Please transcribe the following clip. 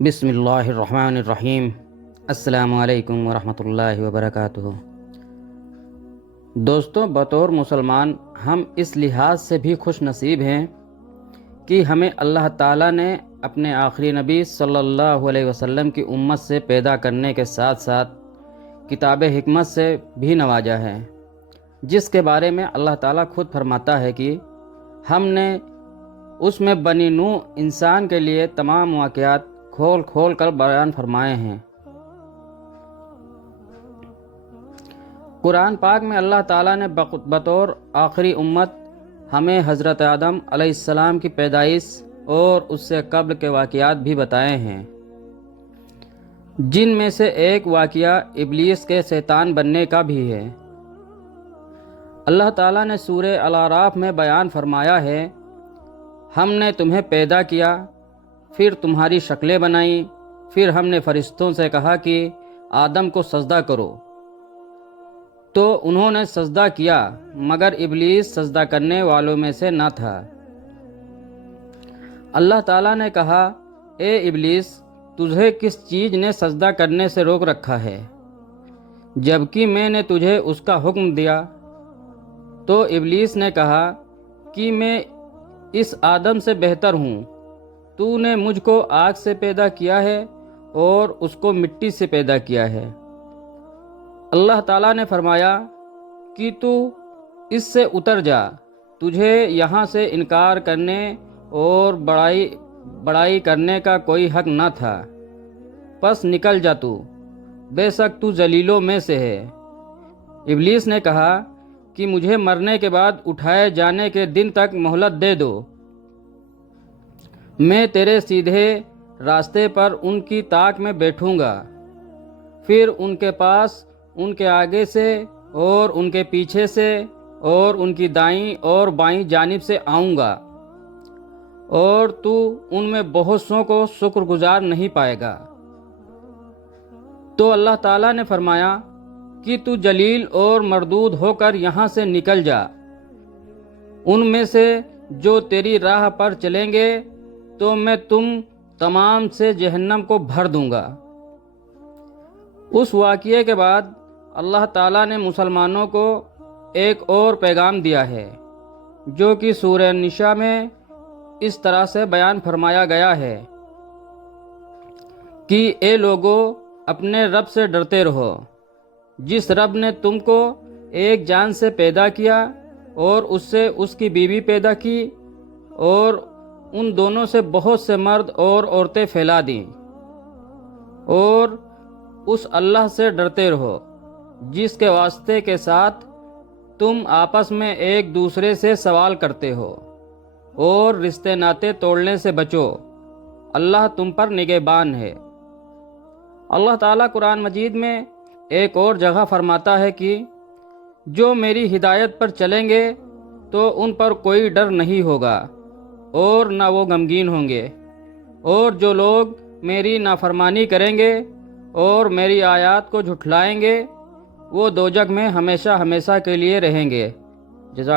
بسم اللہ الرحمن الرحیم۔ السلام علیکم ورحمۃ اللہ وبرکاتہ۔ دوستوں، بطور مسلمان ہم اس لحاظ سے بھی خوش نصیب ہیں کہ ہمیں اللہ تعالیٰ نے اپنے آخری نبی صلی اللہ علیہ وسلم کی امت سے پیدا کرنے کے ساتھ ساتھ کتاب حکمت سے بھی نوازا ہے، جس کے بارے میں اللہ تعالیٰ خود فرماتا ہے کہ ہم نے اس میں بنی نوح انسان کے لیے تمام واقعات کھول کھول کر بیان فرمائے ہیں۔ قرآن پاک میں اللہ تعالیٰ نے بطور آخری امت ہمیں حضرت آدم علیہ السلام کی پیدائش اور اس سے قبل کے واقعات بھی بتائے ہیں، جن میں سے ایک واقعہ ابلیس کے شیطان بننے کا بھی ہے۔ اللہ تعالیٰ نے سورہ الاعراف میں بیان فرمایا ہے، ہم نے تمہیں پیدا کیا، پھر تمہاری شکلیں بنائیں، پھر ہم نے فرشتوں سے کہا کہ آدم کو سجدہ کرو، تو انہوں نے سجدہ کیا مگر ابلیس سجدہ کرنے والوں میں سے نہ تھا۔ اللہ تعالیٰ نے کہا، اے ابلیس، تجھے کس چیز نے سجدہ کرنے سے روک رکھا ہے جبکہ میں نے تجھے اس کا حکم دیا؟ تو ابلیس نے کہا کہ میں اس آدم سے بہتر ہوں، تو نے مجھ کو آگ سے پیدا کیا ہے اور اس کو مٹی سے پیدا کیا ہے۔ اللہ تعالیٰ نے فرمایا کہ تو اس سے اتر جا، تجھے یہاں سے انکار کرنے اور بڑائی کرنے کا کوئی حق نہ تھا، پس نکل جا، تو بے شک تو ذلیلوں میں سے ہے۔ ابلیس نے کہا کہ مجھے مرنے کے بعد اٹھائے جانے کے دن تک مہلت دے دو، میں تیرے سیدھے راستے پر ان کی طاق میں بیٹھوں گا، پھر ان کے پاس، ان کے آگے سے اور ان کے پیچھے سے اور ان کی دائیں اور بائیں جانب سے آؤں گا، اور تو ان میں بہت سوں کو شکر گزار نہیں پائے گا۔ تو اللہ تعالیٰ نے فرمایا کہ تو جلیل اور مردود ہو کر یہاں سے نکل جا، ان میں سے جو تیری راہ پر چلیں گے تو میں تم تمام سے جہنم کو بھر دوں گا۔ اس واقعے کے بعد اللہ تعالیٰ نے مسلمانوں کو ایک اور پیغام دیا ہے، جو کہ سورہ نساء میں اس طرح سے بیان فرمایا گیا ہے کہ اے لوگو، اپنے رب سے ڈرتے رہو، جس رب نے تم کو ایک جان سے پیدا کیا اور اس سے اس کی بیوی پیدا کی، اور ان دونوں سے بہت سے مرد اور عورتیں پھیلا دیں، اور اس اللہ سے ڈرتے رہو جس کے واسطے کے ساتھ تم آپس میں ایک دوسرے سے سوال کرتے ہو، اور رشتے ناطے توڑنے سے بچو، اللہ تم پر نگہبان ہے۔ اللہ تعالیٰ قرآن مجید میں ایک اور جگہ فرماتا ہے کہ جو میری ہدایت پر چلیں گے تو ان پر کوئی ڈر نہیں ہوگا اور نہ وہ غمگین ہوں گے، اور جو لوگ میری نافرمانی کریں گے اور میری آیات کو جھٹلائیں گے وہ دوزخ میں ہمیشہ ہمیشہ کے لیے رہیں گے۔ جزاک